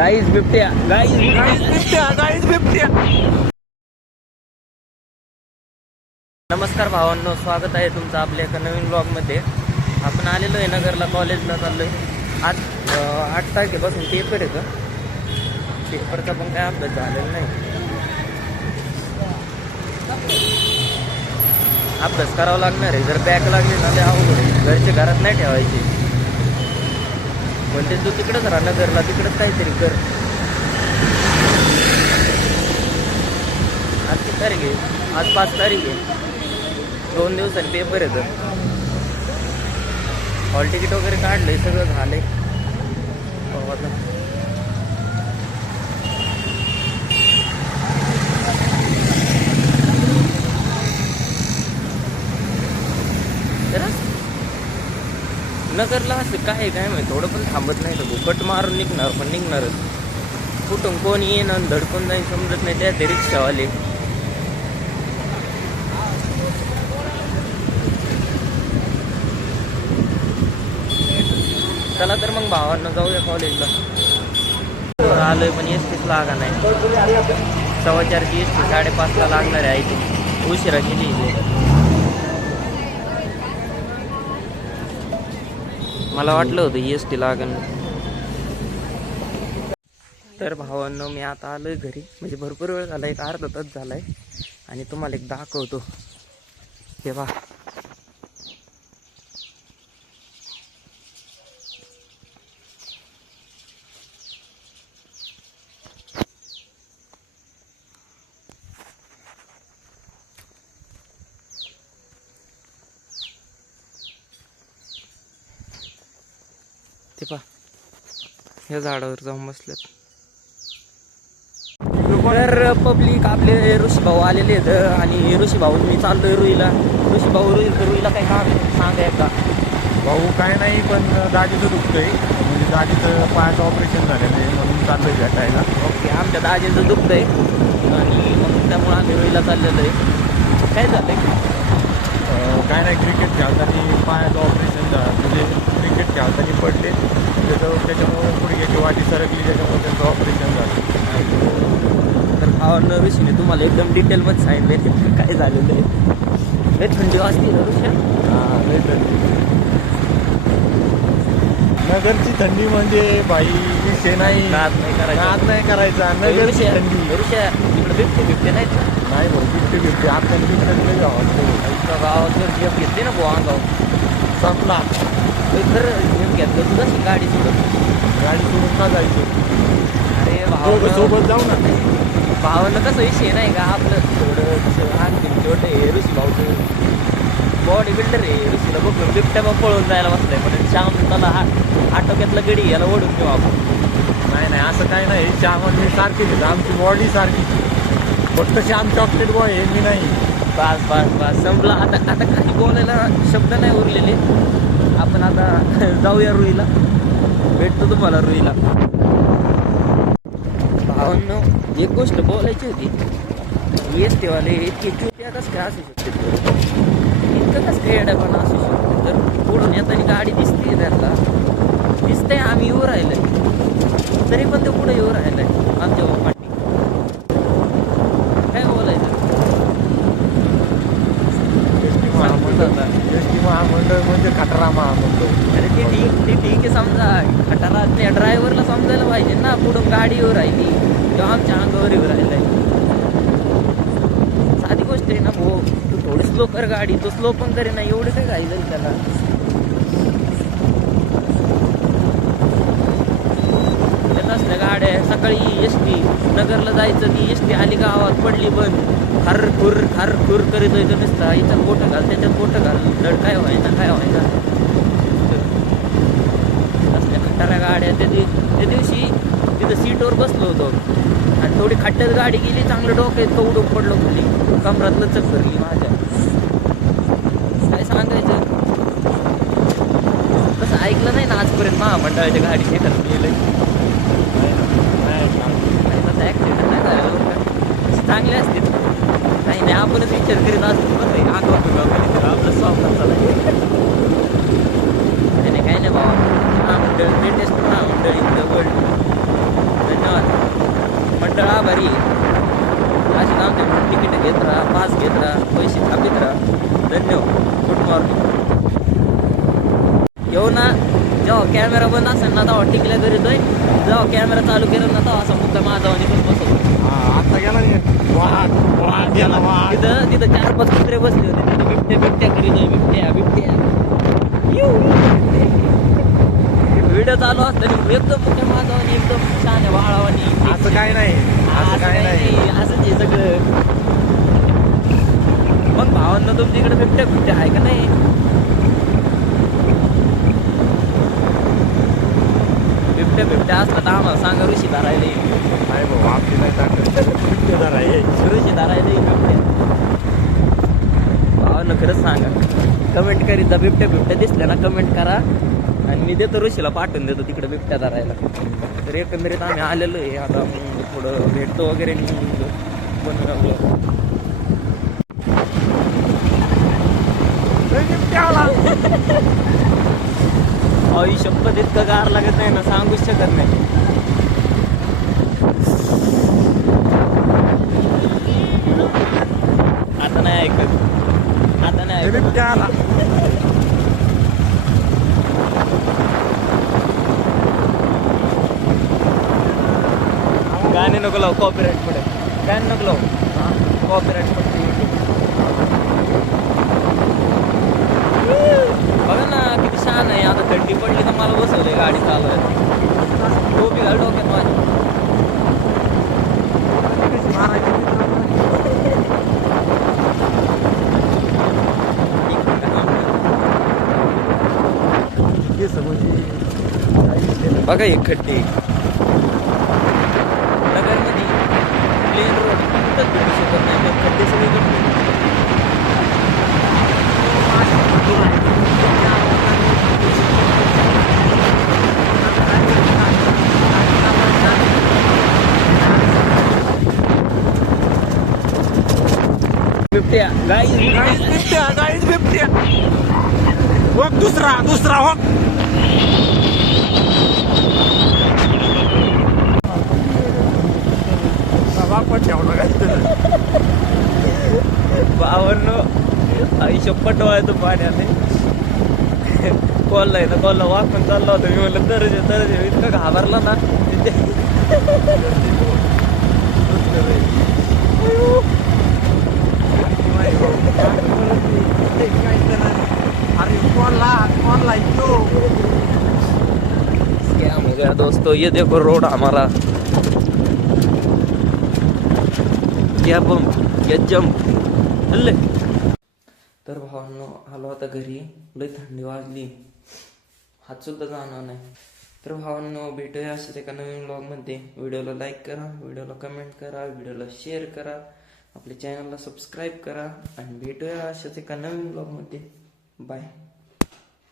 Guys बिबट्या बिबट्या. नमस्कार भावांनो, स्वागत आहे तुमचं आपल्या एका नवीन ब्लॉगमध्ये. आपण आलेलो आहे नगरला, कॉलेजला चाललो आहे. आज 8 तारखेपासून पेपर येतं. पेपरचा पण काय अभ्यास झालेला नाही. अभ्यास करावा लागणार आहे. जर बॅक लागली ना ते अवघड आहे. घरचे घरात नाही ठेवायचे. म्हणते तू तिकडंच राहा नगरला, तिकडंच काहीतरी कर. आज किती तारीख आहे? आज 5 तारीख आहे. 2 दिवसांनी पेपर येतं. हॉल तिकीट वगैरे काढलंय, सगळं झालंय. नगरला असं काय काय माहिती, थोडं पण थांबत नाही. तर कट मारून निघणार, पण निघणारच. कुठून कोण येईन आणि धडकून जाईन समजत नाही. त्या ते रिक्षावाले. चला तर मग भावांना जाऊया कॉलेजला. आलोय पण एसटीच लागा नाही. 4:15ची एसटी 5:30ला लागणार आहे. ती उशिरा केली. मला वाटलं होतं एसटी लागन. तर भावांनो, मी आता आलोय घरी. म्हणजे भरपूर वेळ झाला, एक अर्धा तास झालाय. आणि तुम्हाला एक दाखवतो. हे पहा, ते पहा, या झाडावर जाऊन बसल्यात. तर पब्लिक आपले ऋषीभाऊ आलेले आहेत. आणि ऋषीभाऊ मी चाललोय रुईला. ऋषीभाऊ रुईला काही काम सांगा एकदा. भाऊ काय नाही, पण दाजीचं दुखतंय. म्हणजे दाजीचं पायाचं ऑपरेशन झालेलं आहे, म्हणून चाललंय भेटायला. ओके, आमच्या दाजीचं दुखतंय आणि मग त्यामुळे आम्ही रुईला चाललेलो आहे. काय झालंय? काय नाही, क्रिकेट खेळताना पायाचं ऑपरेशन झालं. म्हणजे क्रिकेट खेळताना पडले, त्याच्यामुळे गुडघ्याची वाटी सरकली, त्याच्यामुळे त्यांचं ऑपरेशन झालं. तर भावांना ऋषीने तुम्हाला एकदम डिटेलमध्ये सांगितलं काय झालेलं आहे. लय थंडी वाजते ना ऋषी. हां, लय थंडी. नगरची थंडी म्हणजे बाई विषय नाही. नाद नाही करायचा. नगरची थंडी. ऋषी तिकडे बिबटे नाही भाऊ, बिबटे आपल्याला बिबटे गावात गावात जर घेतली ना भाऊ अंगाव संपला. तर घेऊन घेतलं तुझा गाडी सोडून. गाडी सोडून का जायचं? अरे भाऊ, सोबत जाऊ ना. भावानं कसं विषय नाही का, आपलं थोडं आणखी छोटं आहे ऋषी भाऊचं. बॉडी बिल्डर आहे ऋषीला. बघून बिबट्या मग पळून जायला बसलाय. पण श्याम त्याला आटोक्यातला गडी याला ओढून घेऊ आपण. नाही असं काय नाही. श्याम आणि मी सारखीच, आमची बॉडी सारखी. फक्त श्याम चॉकलेट बॉय हे मी नाही. बस संपला. आता काही बोलायला शब्द नाही उरलेले. आपण आता जाऊया रुईला. भेटतो तुम्हाला रुईला. भावांनो, एक गोष्ट बोलायची होती. एस टीवाले इतकी चुट्या कसं काय असू शकते? इतकं कसं काय येड्यापणा असू शकतो? तर पुढून येताना गाडी दिसते त्यांना, दिसतंय आम्ही येऊ राहिलोय, तरी पण ते पुढे येऊ राहिलंय आमच्या पाठी. काय बोलायचं? एस टी महामंडळ म्हणजे खतरा महामंडळ. अरे ते ठीक आहे, समजा खटारा. त्या ड्रायव्हरला समजायला पाहिजे ना, पुढून गाडी येऊ राहिली किंवा आमच्या अंगावर येऊ राहिलाय. साधी गोष्ट आहे ना भाऊ. तू थोडी स्लो कर गाडी. तो स्लो पण करे ना, एवढं काय राहिलं त्याला. असल्या गाड्या सकाळी एस टी नगरला जायचं, ती एस टी आली गावात पडली बंद. खार खुर करीत होतं नुसता. याच्यात बोटं घाल, त्याच्यात बोटं घाल, दड काय व्हायना. असल्या खटाऱ्या गाड्या. त्या दिवशी तिथं सीटवर बसलो होतो आणि थोडी खड्ड्यात गाडी गेली. चांगलं डोक्यात उडून पडलो खाली. कमरातलं चक्करली माझ्या. काय सांगायचं? तसं ऐकलं नाही ना आजपर्यंत महामंडळाच्या गाडी एखादं गेलं. तसं ॲक्सिडेंट नाही झालेलं बरं का. चांगले असतील काही नाही. आपणच विचार करीत असतो बरं आहे. आपलं स्वप्न चालू. काही नाही बाबा. महामंडळ लेटेस्ट महामंडळ इन द वर्ल्ड. आभारी आहे. अशी आमच्या तिकीट घेत राहा, पास घेत राहा, पैसे छापित राहा. धन्यवाद. Good morning. येऊ ना, जेव्हा कॅमेरा बंद असेल ना तेव्हा टिकल्या घरी जाईल, जेव्हा कॅमेरा चालू केला ना तेव्हा असा मुद्दा माझा आणि बसतो. आता गेला तिथं 4-5 कुत्रे बसले होते, तिथं बिबट्या करीत आहे, बिबट्या. व्हिडिओ चालू असताना एकदम मुख्य माझा आणि एकदम छान आहे वाळावानी. असं काय नाही, असं काय नाही. असंच आहे सगळं. मग भावांना तुमच्या इकडे बिबट्या आहे का नाही? बिबट्या असला तर आम्हाला सांगा, ऋषी धरायला येईल. नाही भाऊ, आपली नाही टाकत आहे. ऋषी धरायला येईल बिबट्या. भावांना खरंच सांगा, कमेंट करीत जा. बिबट्या दिसल्या ना कमेंट करा आणि मी देतो, ऋषीला पाठवून देतो तिकडे बिबट्या धरायला. तर एकंदरीत आम्ही आलेलो आहे. आता थोडं भेटतो वगैरे बनवलं. आई शपथ इतकं गार लागत नाही ना, सांगूच शकत नाही. आता नाही ऐकत, आता नाही ऐकत. गाणे नको लाव, कॉपीराईट पडेल. गाणे नको लाव, कॉपीराईट पडते. बघा ना किती छान आहे. आता थंडी पडली तर मला बसवले गाडी चालवायला. टोपी घाल डोक्यात माझी. बघा एक खड्डे नगरमध्ये प्लेन रोड कुठंच भेटू शकत नाही, खड्डे सगळे. बिबट्या गाईज बिबट्या. वक दुसरा वक. बावन्न आई शप्पट डोळ्याचं पाण्याने कॉलला आहे ना, कॉलला वाकून चालला होता. मी म्हणलं तरच इतकं घाबरला ना. स्कैम हो गया दोस्तों. ये देखो रोड हमारा. क्या बम, क्या जंप. हल्ले. तर भावांनो आलो आता घरी. लय थंडी वाजली, हात सुद्धा जाणार नाही. तर भावांनो भेटूया अशाच एका नवीन ब्लॉगमध्ये. व्हिडिओला लाईक करा, व्हिडिओला कमेंट करा, व्हिडिओला शेअर करा, आपल्या चॅनलला सबस्क्राईब करा आणि भेटूया अशाच एका नवीन ब्लॉगमध्ये. बाय.